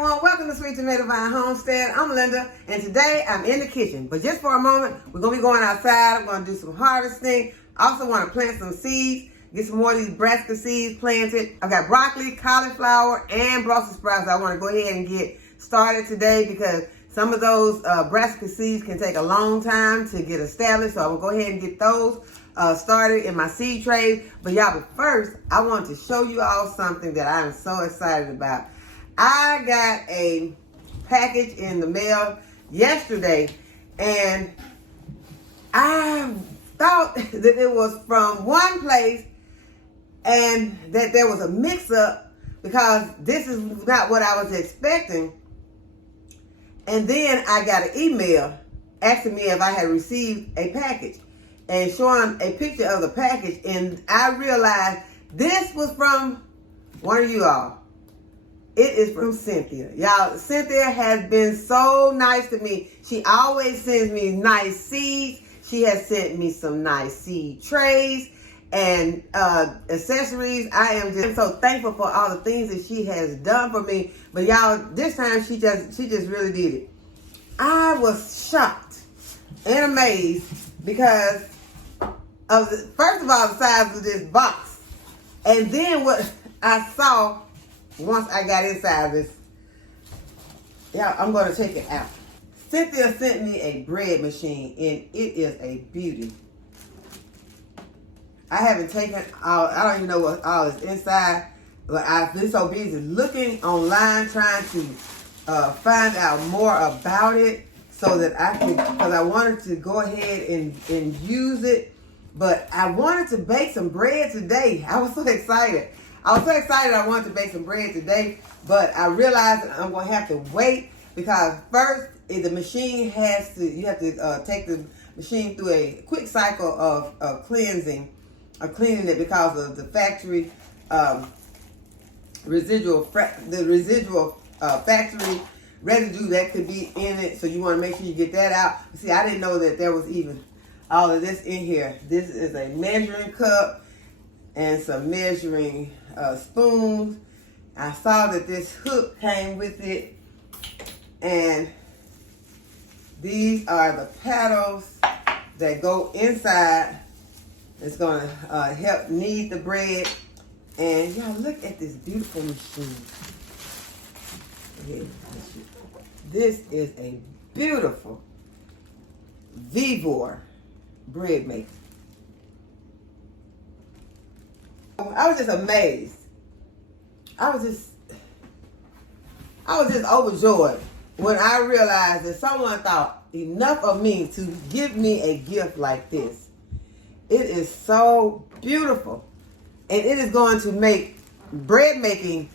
everyone, welcome to Sweet Tomato Vine Homestead. I'm Linda, and today I'm in the kitchen. But just for a moment, we're going to be going outside. I'm going to do some harvesting. I also want to plant some seeds, get some more of these brassica seeds planted. I've got broccoli, cauliflower, and Brussels sprouts I want to go ahead and get started today because some of those brassica seeds can take a long time to get established. So I will go ahead and get those started in my seed trays. But first, I want to show you all something that I am so excited about. I got a package in the mail yesterday, and I thought that it was from one place and that there was a mix-up because this is not what I was expecting. And then I got an email asking me if I had received a package and showing a picture of the package, and I realized this was from one of you all. It is from Cynthia. Y'all, Cynthia has been so nice to me. She always sends me nice seeds. She has sent me some nice seed trays and accessories. I am just so thankful for all the things that she has done for me. But y'all, this time she just really did it. I was shocked and amazed because of first of all, the size of this box. And then what I saw once I got inside this, I'm going to take it out. Cynthia sent me a bread machine, and it is a beauty. I haven't taken all, I don't even know what all is inside, but I've been so busy looking online trying to find out more about it so that I could, because I wanted to go ahead and use it, but I wanted to bake some bread today. I was so excited. I wanted to bake some bread today, but I realized that I'm going to have to wait because first, the machine has to, you have to take the machine through a quick cycle of cleaning it because of the factory residual factory residue that could be in it. So you want to make sure you get that out. See, I didn't know that there was even all of this in here. This is a measuring cup and some measuring spoons. I saw that this hook came with it, and these are the paddles that go inside. It's going to help knead the bread. And y'all, look at this beautiful machine. This is a beautiful Vevor bread maker. I was just amazed. I was just overjoyed when I realized that someone thought enough of me to give me a gift like this. It is so beautiful, and it is going to make bread making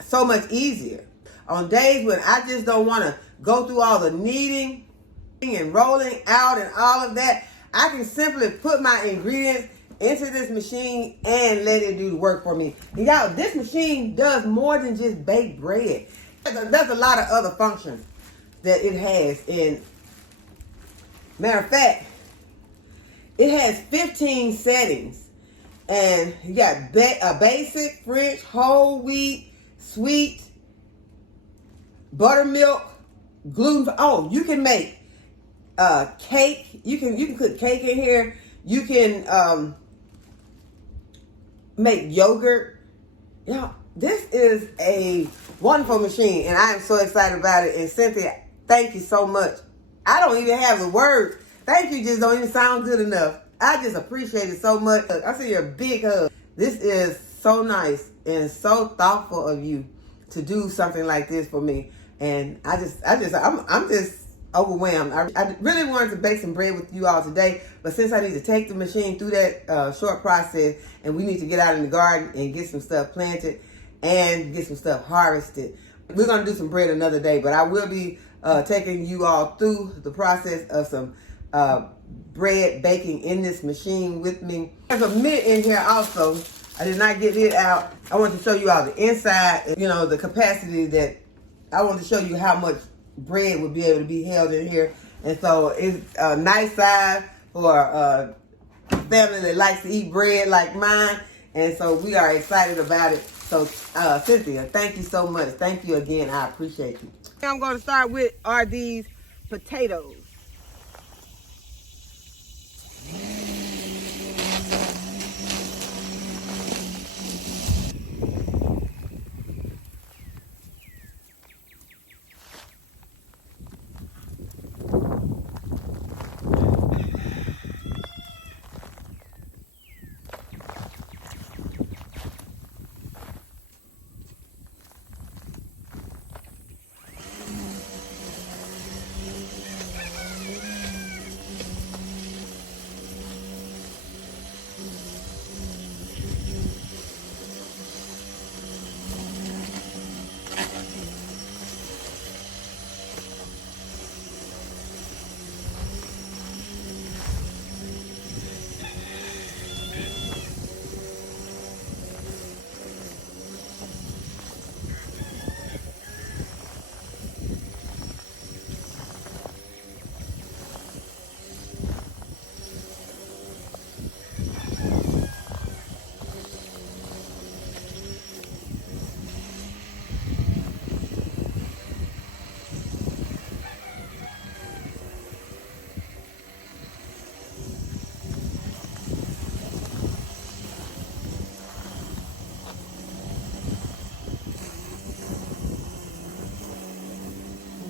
so much easier. On days when I just don't want to go through all the kneading and rolling out and all of that, I can simply put my ingredients into this machine and let it do the work for me. And y'all, this machine does more than just bake bread. There's a lot of other functions that it has. And matter of fact, it has 15 settings. And you got a basic, French, whole wheat, sweet, buttermilk, gluten. Oh, you can make cake. You can cook cake in here. You can make yogurt. This is a wonderful machine, and I am so excited about it. And Cynthia, thank you so much. I don't even have the words. Thank you just don't even sound good enough. I just appreciate it so much. I send you a big hug. This is so nice and so thoughtful of you to do something like this for me. And I'm just overwhelmed. I really wanted to bake some bread with you all today, but since I need to take the machine through that short process, and we need to get out in the garden and get some stuff planted and get some stuff harvested, we're going to do some bread another day. But I will be taking you all through the process of some bread baking in this machine with me. There's a mitt in here also. I did not get it out. I want to show you all the inside, the capacity that I want to show you how much bread would be able to be held in here. And so it's a nice size for a family that likes to eat bread like mine. And so we are excited about it. So, Cynthia, thank you so much. Thank you again. I appreciate you. I'm going to start with are these potatoes.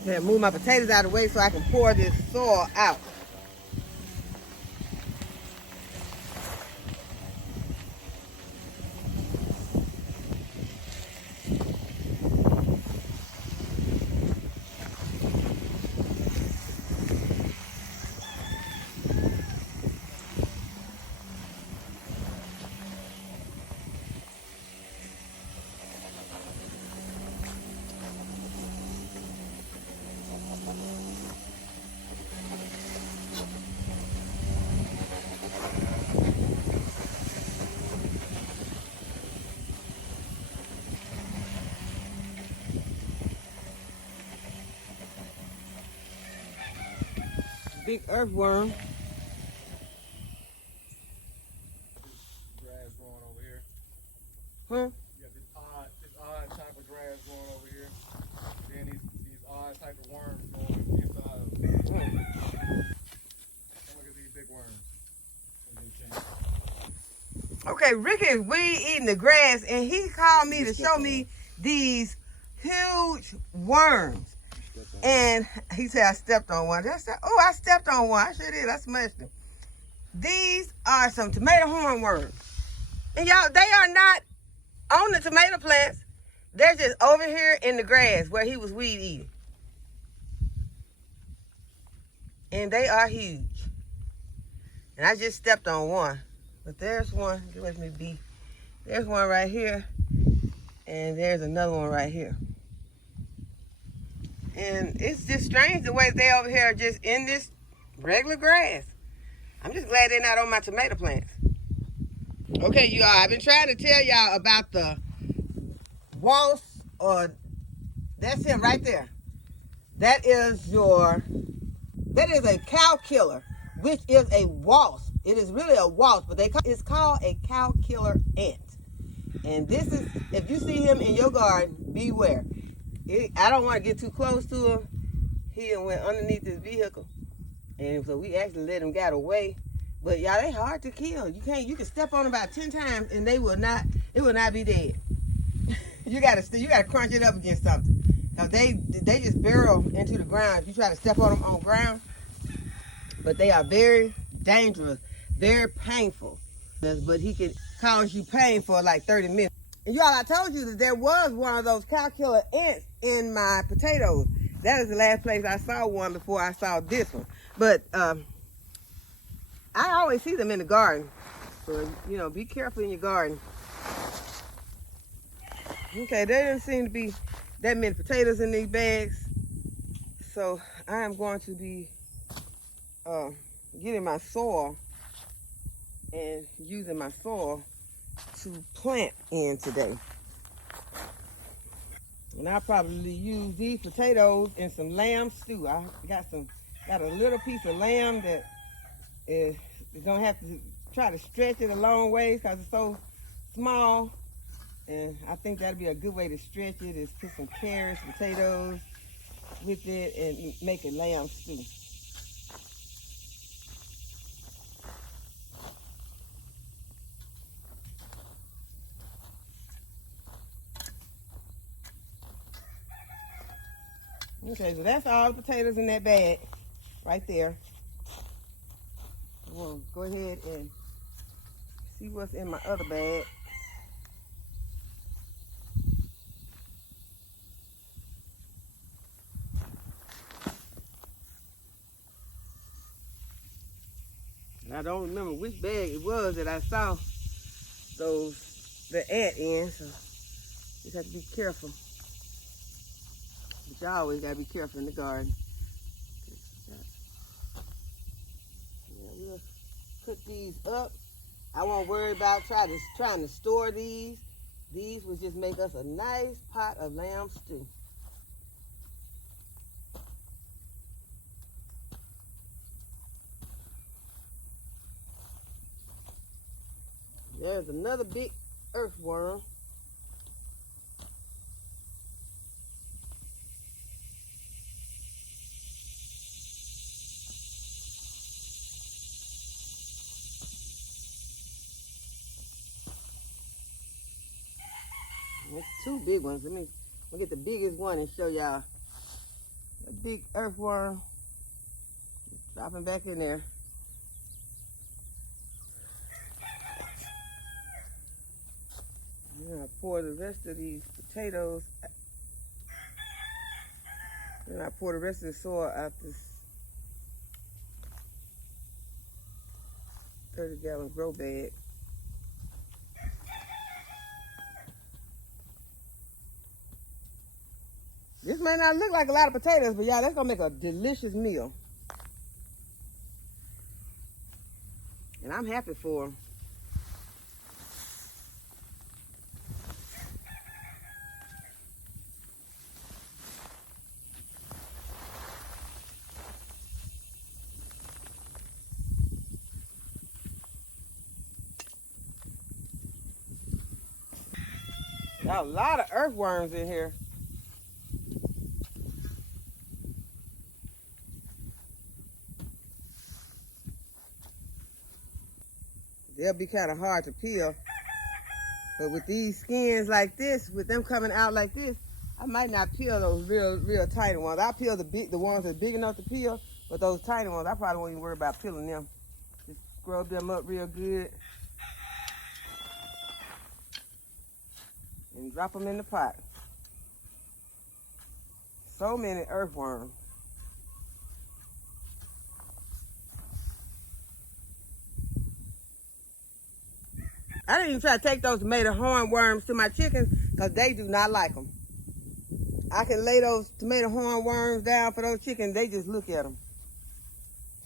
Okay, move my potatoes out of the way so I can pour this soil out. Big earthworm. Grass growing over here. Huh? You got this odd type of grass growing over here. Then these odd type of worms going inside of it. Look at these big worms. Okay, Ricky is weed eating the grass, and he called me to show me these huge worms. And he said I stepped on one. I said, oh, I stepped on one. I sure did. I smashed them. These are some tomato hornworms. And y'all, they are not on the tomato plants. They're just over here in the grass where he was weed eating. And they are huge. And I just stepped on one. But there's one. Get with me, B. There's one right here. And there's another one right here. And it's just strange the way they over here are just in this regular grass. I'm just glad they're not on my tomato plants. Okay, you all, I've been trying to tell y'all about the wasp, or that's him right there. That is a cow killer, which is a wasp. It is really a wasp, but it's called a cow killer ant. And this is, if you see him in your garden, beware. I don't want to get too close to him. He went underneath his vehicle, and so we actually let him get away. But y'all, they hard to kill. You can step on them about 10 times, and it will not be dead. you gotta crunch it up against something. Cause they just burrow into the ground if you try to step on them on ground. But they are very dangerous, very painful. But he can cause you pain for like 30 minutes. And y'all, I told you that there was one of those cow killer ants in my potatoes. That is the last place I saw one before I saw this one. But I always see them in the garden. So, be careful in your garden. Okay, there doesn't seem to be that many potatoes in these bags. So I am going to be getting my soil and using my soil to plant in today. And I'll probably use these potatoes in some lamb stew. I got a little piece of lamb that is gonna have to try to stretch it a long ways because it's so small. And I think that'd be a good way to stretch it, is put some carrots, potatoes with it and make a lamb stew. Okay, so that's all the potatoes in that bag right there. I'm gonna go ahead and see what's in my other bag. And I don't remember which bag it was that I saw the ant in, so you have to be careful. But y'all always gotta be careful in the garden. Yeah, we'll put these up. I won't worry about trying to store these. These will just make us a nice pot of lamb stew. There's another big earthworm. There's two big ones. Let me get the biggest one and show y'all. A big earthworm. Dropping back in there. Then I pour the rest of these potatoes. Then I pour the rest of the soil out this 30-gallon grow bag. This may not look like a lot of potatoes, but y'all, that's gonna make a delicious meal. And I'm happy for them. Got a lot of earthworms in here. They'll be kind of hard to peel. But with these skins like this, with them coming out like this, I might not peel those real tiny ones. I peel the ones that's big enough to peel, but those tiny ones, I probably won't even worry about peeling them. Just scrub them up real good. And drop them in the pot. So many earthworms. I didn't even try to take those tomato hornworms to my chickens because they do not like them. I can lay those tomato hornworms down for those chickens. They just look at them.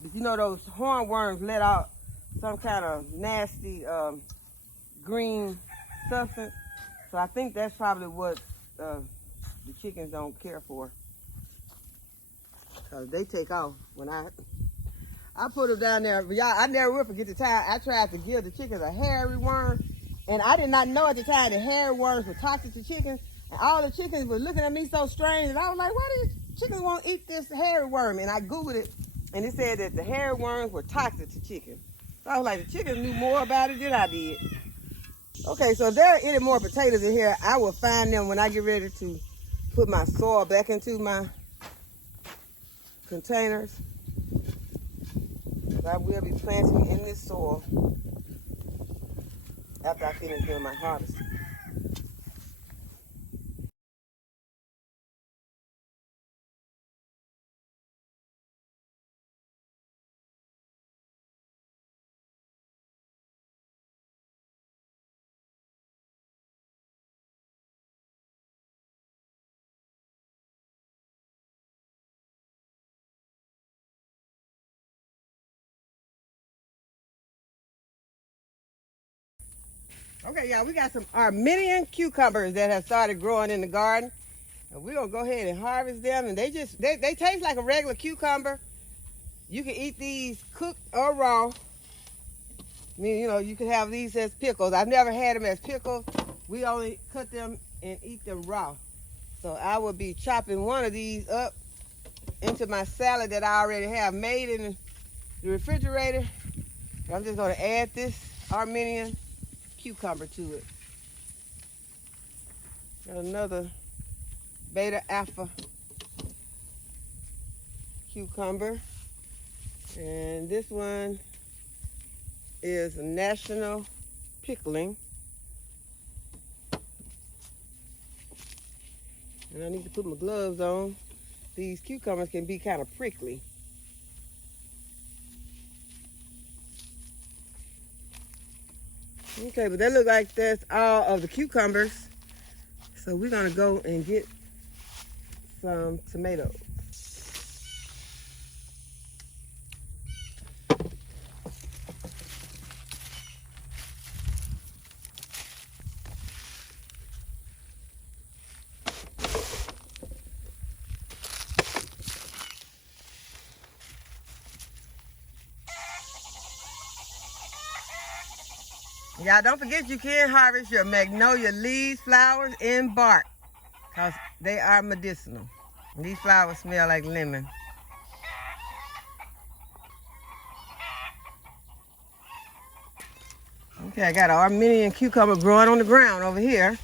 But you know those hornworms let out some kind of nasty green substance. So I think that's probably what the chickens don't care for. Because they take off when I put them down there. Y'all, I never will forget the time I tried to give the chickens a hairy worm. And I did not know at the time that hairy worms were toxic to chickens. And all the chickens were looking at me so strange. And I was like, why do chickens want to eat this hairy worm? And I Googled it. And it said that the hairy worms were toxic to chickens. So I was like, the chickens knew more about it than I did. Okay, so if there are any more potatoes in here, I will find them when I get ready to put my soil back into my containers. I will be planting in this soil after I finish doing my harvest. Okay, y'all, we got some Armenian cucumbers that have started growing in the garden. And we're gonna go ahead and harvest them. And they taste like a regular cucumber. You can eat these cooked or raw. I mean, you know, you can have these as pickles. I've never had them as pickles. we only cut them and eat them raw. So I will be chopping one of these up into my salad that I already have made in the refrigerator. I'm just going to add this Armenian cucumber to it. Got another beta alpha cucumber. And this one is National Pickling. And I need to put my gloves on. These cucumbers can be kind of prickly. Okay, but that look like that's all of the cucumbers. So we're gonna go and get some tomatoes. Y'all don't forget you can harvest your magnolia leaves, flowers, and bark because they are medicinal. And these flowers smell like lemon. Okay, I got an Armenian cucumber growing on the ground over here.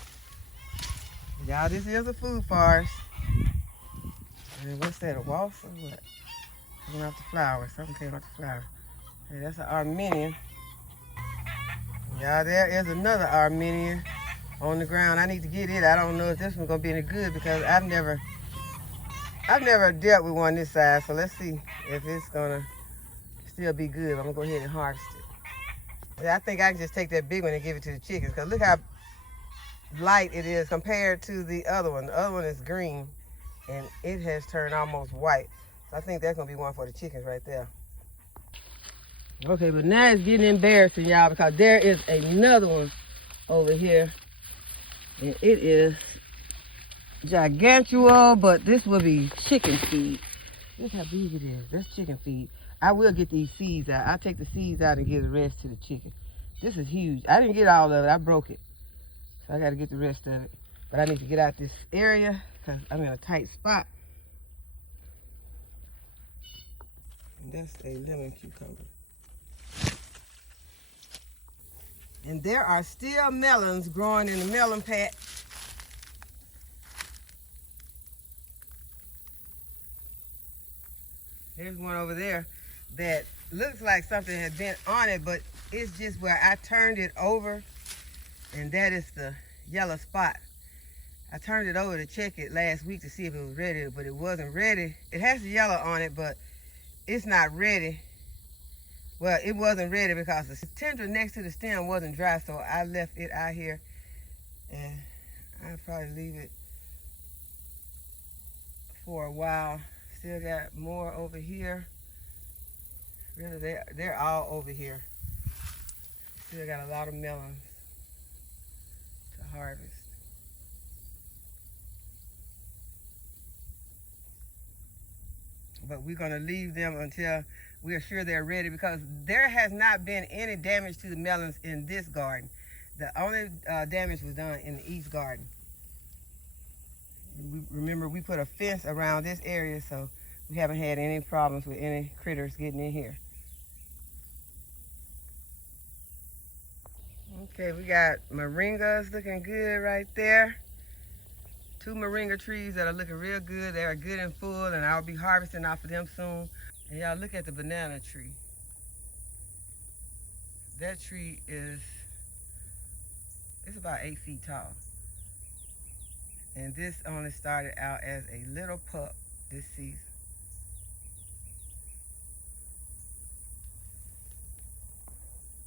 Y'all, this is a food forest. And what's that, a wasp or what? Coming off the flowers, something came off the flowers. Hey, that's an Armenian. Y'all, there is another Armenian on the ground. I need to get it. I don't know if this one's gonna be any good because I've never dealt with one this size. So let's see if it's gonna still be good. I'm gonna go ahead and harvest it. Yeah, I think I can just take that big one and give it to the chickens because look how light it is compared to the other one. The other one is green and it has turned almost white. So I think that's gonna be one for the chickens right there. Okay, but now it's getting embarrassing, y'all, because there is another one over here. And it is gigantual, but this will be chicken feed. Look how big it is. That's chicken feed. I will get these seeds out. I'll take the seeds out and give the rest to the chicken. This is huge. I didn't get all of it. I broke it. So I got to get the rest of it. But I need to get out this area because I'm in a tight spot. And that's a lemon cucumber. And there are still melons growing in the melon patch. There's one over there that looks like something had been on it, but it's just where I turned it over, and that is the yellow spot. I turned it over to check it last week to see if it was ready, but it wasn't ready. It has the yellow on it, but it's not ready. Well, it wasn't ready because the tendril next to the stem wasn't dry, so I left it out here, and I'll probably leave it for a while. Still got more over here. Really, they're all over here. Still got a lot of melons to harvest. But we're gonna leave them until we are sure they're ready because there has not been any damage to the melons in this garden. The only damage was done in the east garden. Remember, we put a fence around this area, so we haven't had any problems with any critters getting in here. Okay, we got moringas looking good right there. 2 moringa trees that are looking real good. They are good and full, and I'll be harvesting off of them soon. And y'all look at the banana tree. That tree is, it's about 8 feet tall. And this only started out as a little pup this season.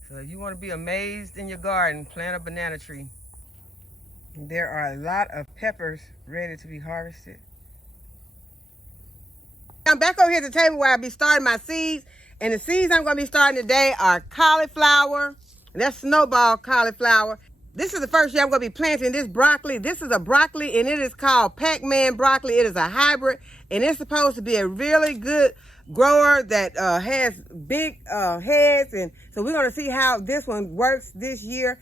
So if you want to be amazed in your garden, plant a banana tree. There are a lot of peppers ready to be harvested. I'm back over here at the table where I'll be starting my seeds. And the seeds I'm going to be starting today are cauliflower. And that's snowball cauliflower. This is the first year I'm going to be planting this broccoli. This is a broccoli and it is called Pac-Man broccoli. It is a hybrid and it's supposed to be a really good grower that has big heads. And so we're going to see how this one works this year.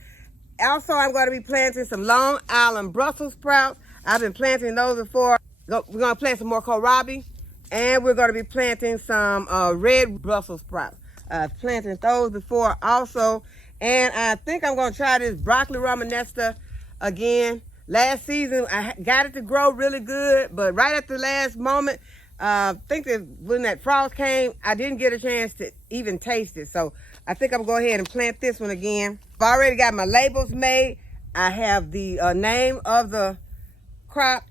Also, I'm going to be planting some Long Island Brussels sprouts. I've been planting those before. We're going to plant some more kohlrabi, and we're going to be planting some red Brussels sprouts. I've planted those before also, and I think I'm going to try this broccoli romanesca again. Last season, I got it to grow really good, but right at the last moment, I think that when that frost came, I didn't get a chance to even taste it. So I think I'm going to go ahead and plant this one again. I've already got my labels made. I have the name of the crop,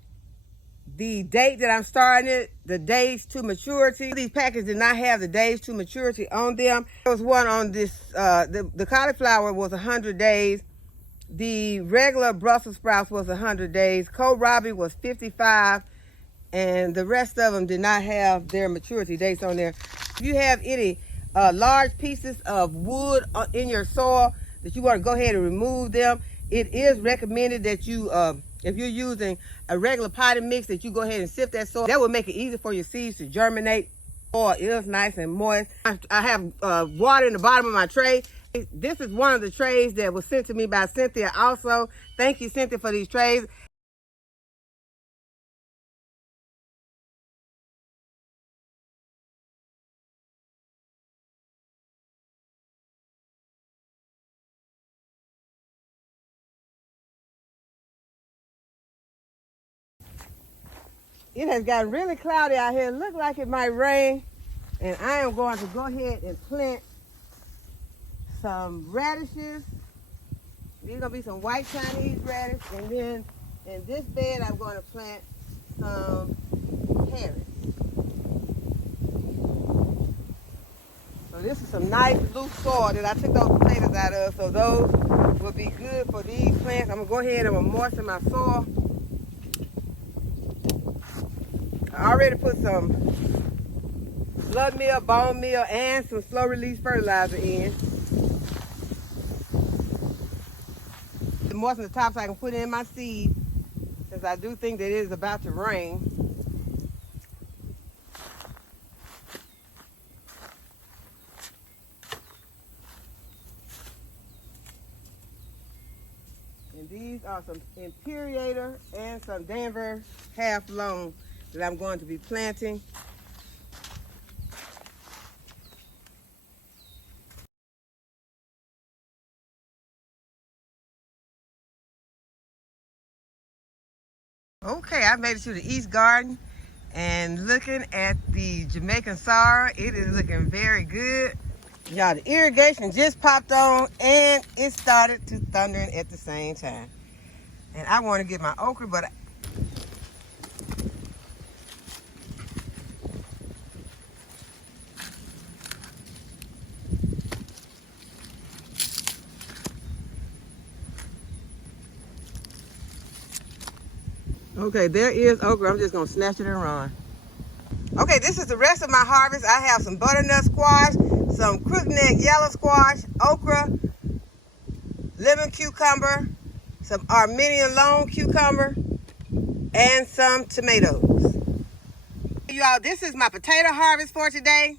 the date that I'm starting it, the days to maturity. These packages did not have the days to maturity on them. There was one on this, the cauliflower was 100 days. The regular Brussels sprouts was 100 days. Kohlrabi was 55, and the rest of them did not have their maturity dates on there. If you have any large pieces of wood in your soil that you want to go ahead and remove them, it is recommended that you, if you're using a regular potting mix, that you go ahead and sift that soil. That will make it easy for your seeds to germinate. Soil is nice and moist. I have water in the bottom of my tray. This is one of the trays that was sent to me by Cynthia also. Thank you, Cynthia, for these trays. It has gotten really cloudy out here. It looks like it might rain. And I am going to go ahead and plant some radishes. These are going to be some white Chinese radish. And then in this bed, I'm going to plant some carrots. So this is some nice loose soil that I took those potatoes out of. So those will be good for these plants. I'm going to go ahead and I'm going to moisten my soil. I already put some blood meal, bone meal, and some slow release fertilizer in. To moisten the top so I can put in my seed, since I do think that it is about to rain. And these are some Imperator and some Denver half loan that I'm going to be planting. Okay, I made it to the East Garden, and looking at the Jamaican sorrel, it is looking very good. Y'all, the irrigation just popped on and it started to thundering at the same time. And I want to get my okra, but okay, there is okra. I'm just going to snatch it and run. Okay, this is the rest of my harvest. I have some butternut squash, some crookneck yellow squash, okra, lemon cucumber, some Armenian long cucumber, and some tomatoes. Y'all, this is my potato harvest for today.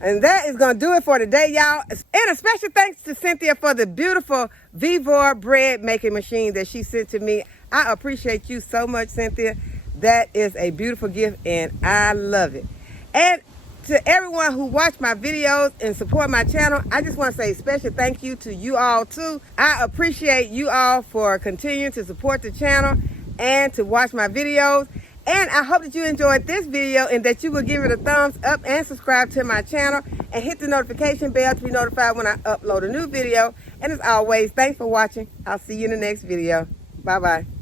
And that is going to do it for today, y'all. And a special thanks to Cynthia for the beautiful Vevor bread making machine that she sent to me. I appreciate you so much, Cynthia. That is a beautiful gift, and I love it. And to everyone who watched my videos and support my channel, I just want to say a special thank you to you all, too. I appreciate you all for continuing to support the channel and to watch my videos. And I hope that you enjoyed this video and that you will give it a thumbs up and subscribe to my channel and hit the notification bell to be notified when I upload a new video. And as always, thanks for watching. I'll see you in the next video. Bye-bye.